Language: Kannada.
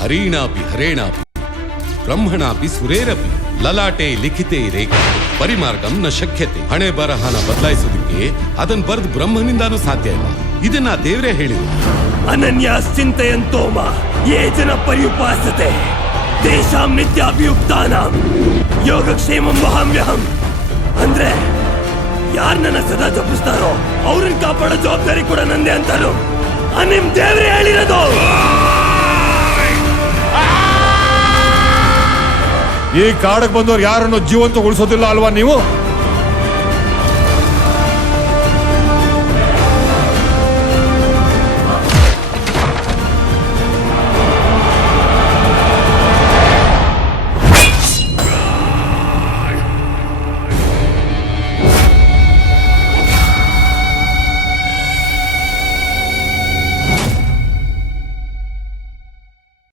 ಹರೀಣಾಪಿ ಹರೇಣಾಪಿ ಬ್ರಹ್ಮಣಾಪಿ ಸುರೇರಪಿ ಲಲಾಟೆ ಲಿಖಿತೆ ರೇಖೆ ಪರಿಮಾರ್ಗಂ ನ ಶಕ್ಯತೆ. ಹಣೆ ಬರಹನ ಬದಲಾಯಿಸೋದಕ್ಕೆ ಅದನ್ನ ಬರೆದು ಬ್ರಹ್ಮನಿಂದಾನು ಸಾಧ್ಯ ಇಲ್ಲ. ಇದನ್ನ ದೇವರೇ ಹೇಳಿದ್ರು. ಅನನ್ಯ ಚಿಂತೆಯಂತೋಮ ಯೇ ಜನ ಪರ್ಯುಪಾಸತೆ ತೇಷಾಂ ನಿತ್ಯಾಭಿಯುಕ್ತಾನಾಂ ಯೋಗಕ್ಷೇಮಂ ವಹಾಮ್ಯಹಂ. ಅಂದ್ರೆ ಯಾರು ನನ್ನ ಸದಾ ಜಪಿಸ್ತಾರೋ ಅವ್ರನ್ನ ಕಾಪಾಡೋ ಜವಾಬ್ದಾರಿ ಕೂಡ ನಂದೇ ಅಂತಾನು ನಿಮ್ ದೇವ್ರೆ ಹೇಳಿರೋದು. ಈ ಕಾಡಕ್ ಬಂದವ್ರು ಯಾರನ್ನು ಜೀವಂತ ಉಳಿಸೋದಿಲ್ಲ ಅಲ್ವಾ ನೀವು?